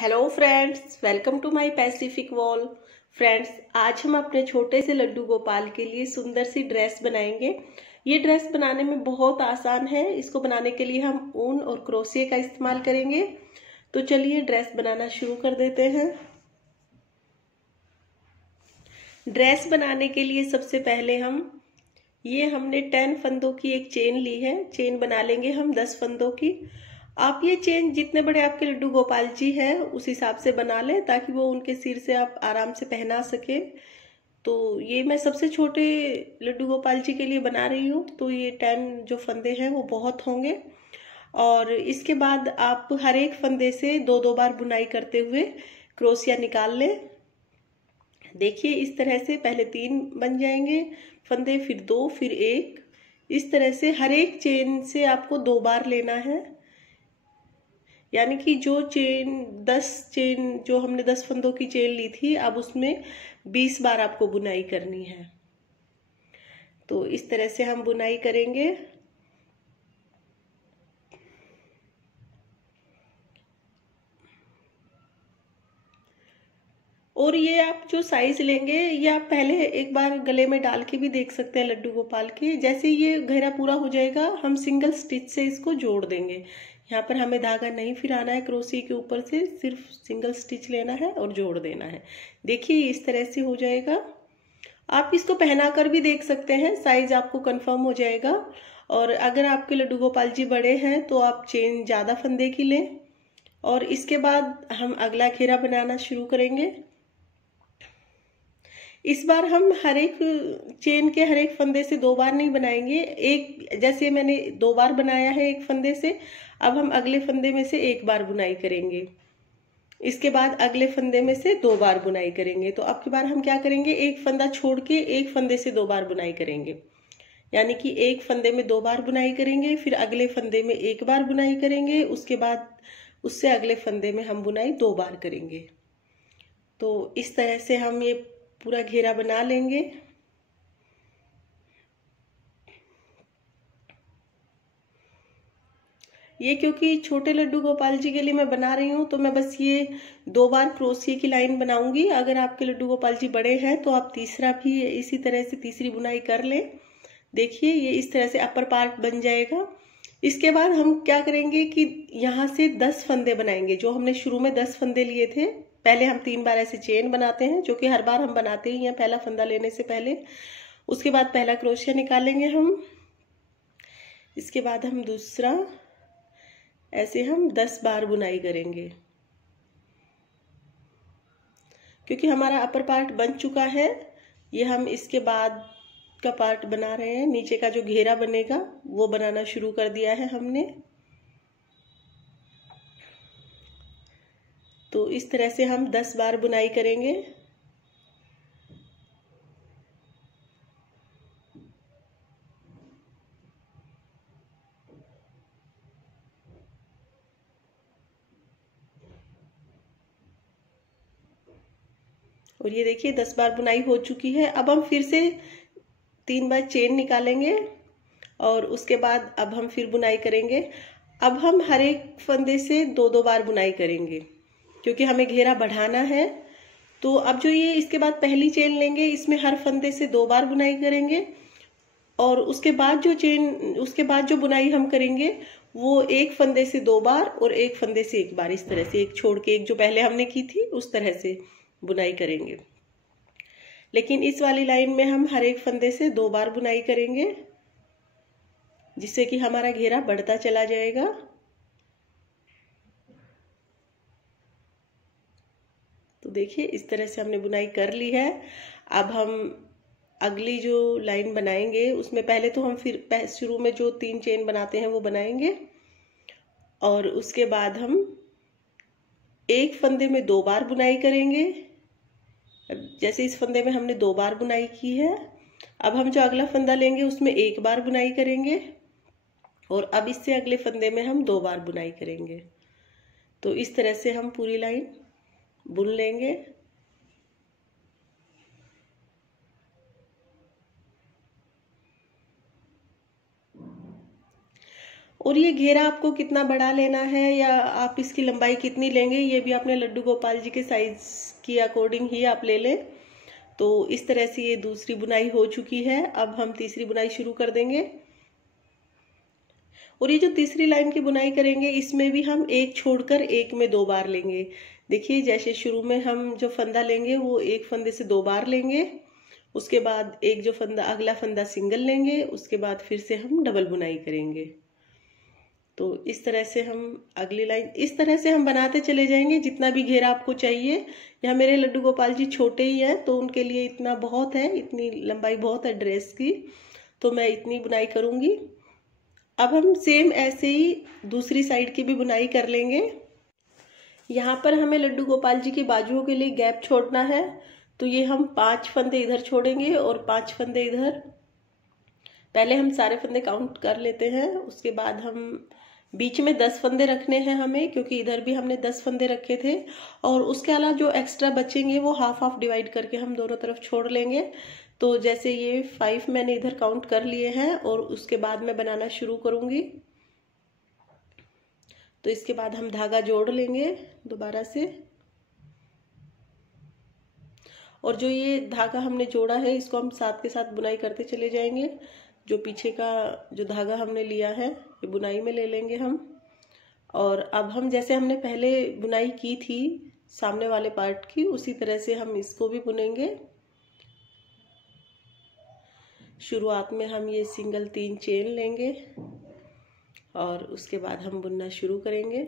Hello friends, welcome to my pacific wall. Friends, आज हम अपने छोटे से लड्डू गोपाल के लिए सुंदर सी ड्रेस बनाएंगे। ये ड्रेस बनाने में बहुत आसान है। इसको बनाने के लिए हम ऊन और क्रोशिया का इस्तेमाल करेंगे। तो चलिए ड्रेस बनाना शुरू कर देते हैं। ड्रेस बनाने के लिए सबसे पहले हमने 10 फंदों की एक चेन ली है। चेन बना लेंगे हम 10 फंदों की। आप ये चेन जितने बड़े आपके लड्डू गोपाल जी हैं उस हिसाब से बना लें, ताकि वो उनके सिर से आप आराम से पहना सके। तो ये मैं सबसे छोटे लड्डू गोपाल जी के लिए बना रही हूँ, तो ये 10 जो फंदे हैं वो बहुत होंगे। और इसके बाद आप हर एक फंदे से दो दो बार बुनाई करते हुए क्रोशिया निकाल लें। देखिए, इस तरह से पहले 3 बन जाएंगे फंदे, फिर 2, फिर 1। इस तरह से हर एक चेन से आपको 2 बार लेना है। यानी कि जो चेन 10 चेन जो हमने 10 फंदों की चेन ली थी, अब उसमें 20 बार आपको बुनाई करनी है। तो इस तरह से हम बुनाई करेंगे। और ये आप जो साइज लेंगे, ये आप पहले एक बार गले में डाल के भी देख सकते हैं लड्डू गोपाल के। जैसे ये घेरा पूरा हो जाएगा, हम सिंगल स्टिच से इसको जोड़ देंगे। यहाँ पर हमें धागा नहीं फिराना है क्रोशिया के ऊपर से, सिर्फ सिंगल स्टिच लेना है और जोड़ देना है। देखिए, इस तरह से हो जाएगा। आप इसको पहना कर भी देख सकते हैं, साइज आपको कंफर्म हो जाएगा। और अगर आपके लड्डू गोपाल जी बड़े हैं तो आप चेन ज़्यादा फंदे की लें। और इसके बाद हम अगला घेरा बनाना शुरू करेंगे। इस बार हम हर एक चेन के हर एक फंदे से 2 बार नहीं बनाएंगे। एक जैसे मैंने 2 बार बनाया है एक फंदे से, अब हम अगले फंदे में से 1 बार बुनाई करेंगे। इसके बाद अगले फंदे में से 2 बार बुनाई करेंगे। तो अब की बार हम क्या करेंगे, एक फंदा छोड़ के एक फंदे से 2 बार बुनाई करेंगे। यानी कि एक फंदे में 2 बार बुनाई करेंगे, फिर अगले फंदे में 1 बार बुनाई करेंगे, उसके बाद उससे अगले फंदे में हम बुनाई 2 बार करेंगे। तो इस तरह से हम ये पूरा घेरा बना लेंगे। ये क्योंकि छोटे लड्डू गोपाल जी के लिए मैं बना रही हूँ, तो मैं बस ये 2 बार क्रोशिया की लाइन बनाऊंगी। अगर आपके लड्डू गोपाल जी बड़े हैं तो आप तीसरा भी इसी तरह से तीसरी बुनाई कर लें। देखिए, ये इस तरह से अपर पार्ट बन जाएगा। इसके बाद हम क्या करेंगे कि यहाँ से 10 फंदे बनाएंगे। जो हमने शुरू में 10 फंदे लिए थे, पहले हम 3 बार ऐसे चेन बनाते हैं, जो कि हर बार हम बनाते ही हैं पहला फंदा लेने से पहले। उसके बाद पहला क्रोशिया निकालेंगे हम। इसके बाद हम दूसरा, ऐसे हम 10 बार बुनाई करेंगे। क्योंकि हमारा अपर पार्ट बन चुका है, ये हम इसके बाद का पार्ट बना रहे हैं। नीचे का जो घेरा बनेगा वो बनाना शुरू कर दिया है हमने। तो इस तरह से हम 10 बार बुनाई करेंगे। और ये देखिए 10 बार बुनाई हो चुकी है। अब हम फिर से 3 बार चेन निकालेंगे और उसके बाद अब हम फिर बुनाई करेंगे। अब हम हर एक फंदे से 2-2 बार बुनाई करेंगे, क्योंकि हमें घेरा बढ़ाना है। तो अब जो ये इसके बाद पहली चेन लेंगे, इसमें हर फंदे से 2 बार बुनाई करेंगे। और उसके बाद जो बुनाई हम करेंगे वो एक फंदे से 2 बार और एक फंदे से 1 बार, इस तरह से एक छोड़ के एक जो पहले हमने की थी उस तरह से बुनाई करेंगे। लेकिन इस वाली लाइन में हम हर एक फंदे से 2 बार बुनाई करेंगे, जिससे कि हमारा घेरा बढ़ता चला जाएगा। तो देखिए, इस तरह से हमने बुनाई कर ली है। अब हम अगली जो लाइन बनाएंगे उसमें पहले तो हम फिर शुरू में जो 3 चेन बनाते हैं वो बनाएंगे। और उसके बाद हम एक फंदे में 2 बार बुनाई करेंगे। जैसे इस फंदे में हमने 2 बार बुनाई की है, अब हम जो अगला फंदा लेंगे उसमें 1 बार बुनाई करेंगे। और अब इससे अगले फंदे में हम 2 बार बुनाई करेंगे। तो इस तरह से हम पूरी लाइन बुन लेंगे। और ये घेरा आपको कितना बड़ा लेना है या आप इसकी लंबाई कितनी लेंगे, ये भी अपने लड्डू गोपाल जी के साइज की अकॉर्डिंग ही आप ले लें। तो इस तरह से ये दूसरी बुनाई हो चुकी है। अब हम तीसरी बुनाई शुरू कर देंगे। और ये जो तीसरी लाइन की बुनाई करेंगे इसमें भी हम एक छोड़कर एक में 2 बार लेंगे। देखिए जैसे शुरू में हम जो फंदा लेंगे वो एक फंदे से 2 बार लेंगे, उसके बाद एक जो फंदा अगला फंदा सिंगल लेंगे, उसके बाद फिर से हम डबल बुनाई करेंगे। तो इस तरह से हम अगली लाइन इस तरह से हम बनाते चले जाएंगे जितना भी घेरा आपको चाहिए। यहाँ मेरे लड्डू गोपाल जी छोटे ही हैं तो उनके लिए इतना बहुत है, इतनी लंबाई बहुत है ड्रेस की, तो मैं इतनी बुनाई करूंगी। अब हम सेम ऐसे ही दूसरी साइड की भी बुनाई कर लेंगे। यहाँ पर हमें लड्डू गोपाल जी की बाजुओं के लिए गैप छोड़ना है, तो ये हम 5 फंदे इधर छोड़ेंगे और 5 फंदे इधर। पहले हम सारे फंदे काउंट कर लेते हैं, उसके बाद हम बीच में 10 फंदे रखने हैं हमें, क्योंकि इधर भी हमने 10 फंदे रखे थे। और उसके अलावा जो एक्स्ट्रा बचेंगे वो हाफ हाफ डिवाइड करके हम दोनों तरफ छोड़ लेंगे। तो जैसे ये 5 मैंने इधर काउंट कर लिए हैं और उसके बाद मैं बनाना शुरू करूंगी। तो इसके बाद हम धागा जोड़ लेंगे दोबारा से, और जो ये धागा हमने जोड़ा है इसको हम साथ के साथ बुनाई करते चले जाएंगे। जो पीछे का जो धागा हमने लिया है ये बुनाई में ले लेंगे हम। और अब हम जैसे हमने पहले बुनाई की थी सामने वाले पार्ट की, उसी तरह से हम इसको भी बुनेंगे। शुरुआत में हम ये सिंगल 3 चेन लेंगे और उसके बाद हम बुनना शुरू करेंगे।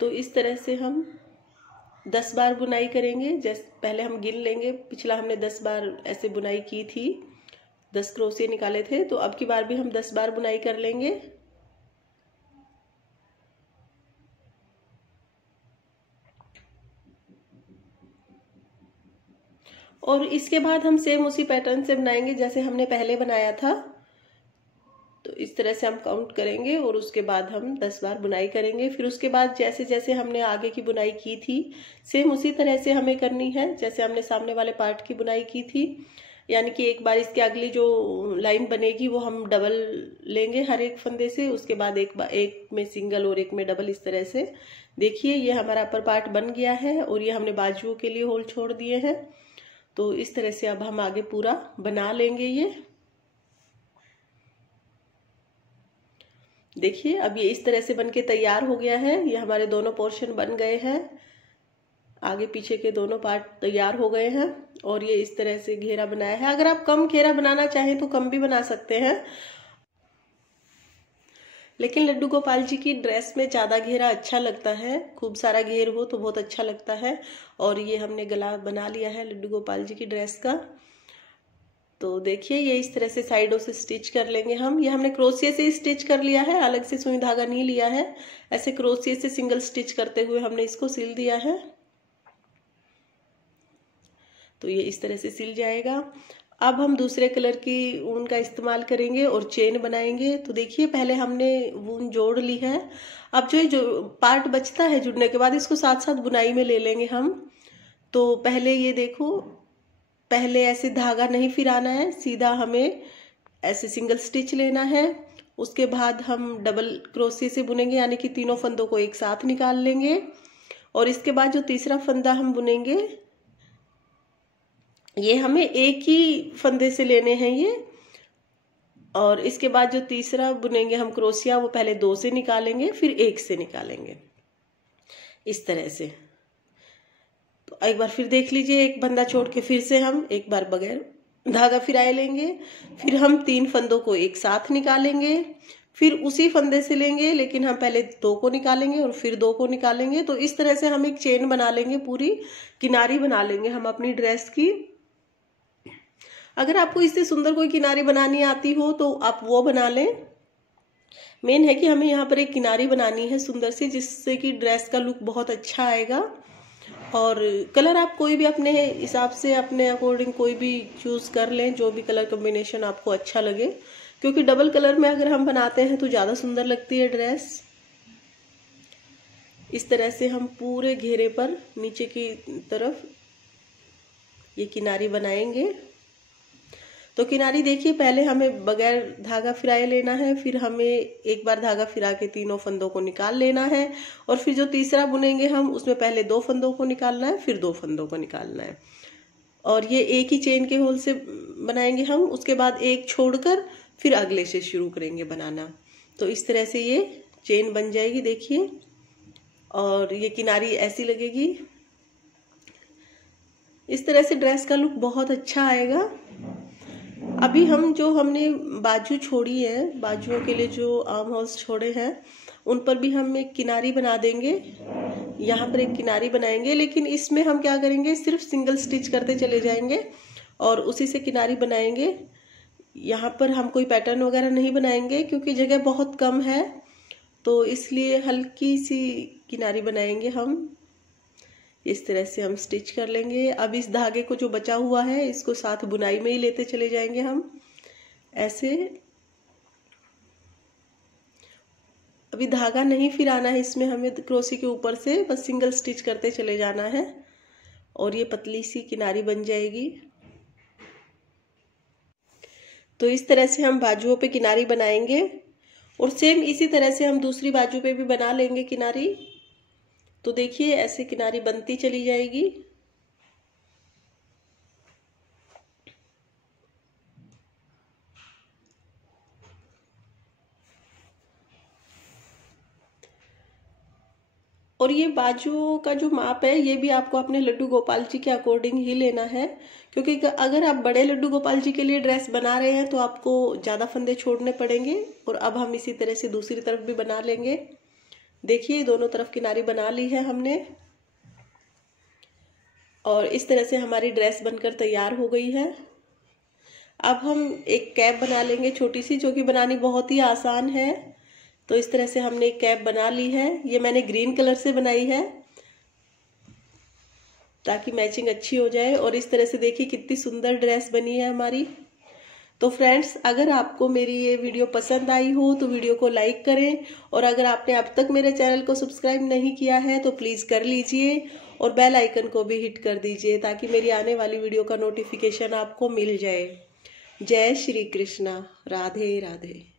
तो इस तरह से हम 10 बार बुनाई करेंगे। जैसे पहले हम गिन लेंगे, पिछला हमने 10 बार ऐसे बुनाई की थी, 10 क्रोशिया निकाले थे, तो अब की बार भी हम 10 बार बुनाई कर लेंगे। और इसके बाद हम सेम उसी पैटर्न से बनाएंगे जैसे हमने पहले बनाया था। तो इस तरह से हम काउंट करेंगे और उसके बाद हम 10 बार बुनाई करेंगे। फिर उसके बाद जैसे जैसे हमने आगे की बुनाई की थी सेम उसी तरह से हमें करनी है जैसे हमने सामने वाले पार्ट की बुनाई की थी। यानी कि एक बार इसके अगली जो लाइन बनेगी वो हम डबल लेंगे हर एक फंदे से, उसके बाद एक में सिंगल और एक में डबल, इस तरह से। देखिए ये हमारा अपर पार्ट बन गया है और ये हमने बाजुओं के लिए होल छोड़ दिए हैं। तो इस तरह से अब हम आगे पूरा बना लेंगे। ये देखिए अब ये इस तरह से बनके तैयार हो गया है। ये हमारे दोनों पोर्शन बन गए हैं, आगे पीछे के दोनों पार्ट तैयार हो गए हैं। और ये इस तरह से घेरा बनाया है। अगर आप कम घेरा बनाना चाहें तो कम भी बना सकते हैं, लेकिन लड्डू गोपाल जी की ड्रेस में ज्यादा घेरा अच्छा लगता है। खूब सारा घेर हो तो बहुत अच्छा लगता है। और ये हमने गला बना लिया है लड्डू गोपाल जी की ड्रेस का। तो देखिए ये इस तरह से साइडों से स्टिच कर लेंगे हम। ये हमने क्रोशिया से स्टिच कर लिया है, अलग से सुई धागा नहीं लिया है। ऐसे क्रोशिया से सिंगल स्टिच करते हुए हमने इसको सिल दिया है। तो ये इस तरह से सिल जाएगा। अब हम दूसरे कलर की ऊन का इस्तेमाल करेंगे और चेन बनाएंगे। तो देखिए पहले हमने ऊन जोड़ ली है। अब जो पार्ट बचता है जुड़ने के बाद इसको साथ साथ बुनाई में ले लेंगे हम। तो पहले ये देखो, पहले ऐसे धागा नहीं फिराना है, सीधा हमें ऐसे सिंगल स्टिच लेना है। उसके बाद हम डबल क्रोशिया से बुनेंगे, यानी कि तीनों फंदों को एक साथ निकाल लेंगे। और इसके बाद जो तीसरा फंदा हम बुनेंगे ये हमें एक ही फंदे से लेने हैं ये। और इसके बाद जो तीसरा बुनेंगे हम क्रोशिया, वो पहले 2 से निकालेंगे फिर 1 से निकालेंगे, इस तरह से। तो एक बार फिर देख लीजिए, एक फंदा छोड़ के फिर से हम एक बार बगैर धागा फिराए लेंगे। फिर हम 3 फंदों को एक साथ निकालेंगे, फिर उसी फंदे से लेंगे, लेकिन हम पहले 2 को निकालेंगे और फिर 2 को निकालेंगे। तो इस तरह से हम एक चेन बना लेंगे, पूरी किनारी बना लेंगे हम अपनी ड्रेस की। अगर आपको इससे सुंदर कोई किनारी बनानी आती हो तो आप वो बना लें। मेन है कि हमें यहाँ पर एक किनारी बनानी है सुंदर सी, जिससे कि ड्रेस का लुक बहुत अच्छा आएगा। और कलर आप कोई भी अपने हिसाब से अपने अकॉर्डिंग कोई भी चूज कर लें, जो भी कलर कॉम्बिनेशन आपको अच्छा लगे, क्योंकि डबल कलर में अगर हम बनाते हैं तो ज्यादा सुंदर लगती है ड्रेस। इस तरह से हम पूरे घेरे पर नीचे की तरफ ये किनारी बनाएंगे। तो किनारी देखिए, पहले हमें बगैर धागा फिराए लेना है, फिर हमें एक बार धागा फिरा के तीनों फंदों को निकाल लेना है, और फिर जो तीसरा बुनेंगे हम उसमें पहले 2 फंदों को निकालना है, फिर 2 फंदों को निकालना है। और ये एक ही चेन के होल से बनाएंगे हम, उसके बाद एक छोड़कर फिर अगले से शुरू करेंगे बनाना। तो इस तरह से ये चेन बन जाएगी देखिए, और ये किनारी ऐसी लगेगी। इस तरह से ड्रेस का लुक बहुत अच्छा आएगा। अभी हम जो हमने बाजू छोड़ी है, बाजुओं के लिए जो आर्म होल्स छोड़े हैं, उन पर भी हम एक किनारी बना देंगे। यहाँ पर एक किनारी बनाएंगे, लेकिन इसमें हम क्या करेंगे, सिर्फ सिंगल स्टिच करते चले जाएंगे और उसी से किनारी बनाएंगे। यहाँ पर हम कोई पैटर्न वगैरह नहीं बनाएंगे क्योंकि जगह बहुत कम है, तो इसलिए हल्की सी किनारी बनाएंगे हम। इस तरह से हम स्टिच कर लेंगे। अब इस धागे को जो बचा हुआ है इसको साथ बुनाई में ही लेते चले जाएंगे हम ऐसे। अभी धागा नहीं फिराना है इसमें, हमें क्रोशी के ऊपर से बस सिंगल स्टिच करते चले जाना है और ये पतली सी किनारी बन जाएगी। तो इस तरह से हम बाजुओं पे किनारी बनाएंगे और सेम इसी तरह से हम दूसरी बाजू पे भी बना लेंगे किनारी। तो देखिए ऐसे किनारी बनती चली जाएगी। और ये बाजुओं का जो माप है ये भी आपको अपने लड्डू गोपाल जी के अकॉर्डिंग ही लेना है, क्योंकि अगर आप बड़े लड्डू गोपाल जी के लिए ड्रेस बना रहे हैं तो आपको ज़्यादा फंदे छोड़ने पड़ेंगे। और अब हम इसी तरह से दूसरी तरफ भी बना लेंगे। देखिए दोनों तरफ किनारी बना ली है हमने और इस तरह से हमारी ड्रेस बनकर तैयार हो गई है। अब हम एक कैप बना लेंगे छोटी सी, जो कि बनानी बहुत ही आसान है। तो इस तरह से हमने एक कैप बना ली है। ये मैंने ग्रीन कलर से बनाई है ताकि मैचिंग अच्छी हो जाए। और इस तरह से देखिए कितनी सुंदर ड्रेस बनी है हमारी। तो फ्रेंड्स, अगर आपको मेरी ये वीडियो पसंद आई हो तो वीडियो को लाइक करें, और अगर आपने अब तक मेरे चैनल को सब्सक्राइब नहीं किया है तो प्लीज़ कर लीजिए और बेल आइकन को भी हिट कर दीजिए ताकि मेरी आने वाली वीडियो का नोटिफिकेशन आपको मिल जाए। जय श्री कृष्णा। राधे राधे।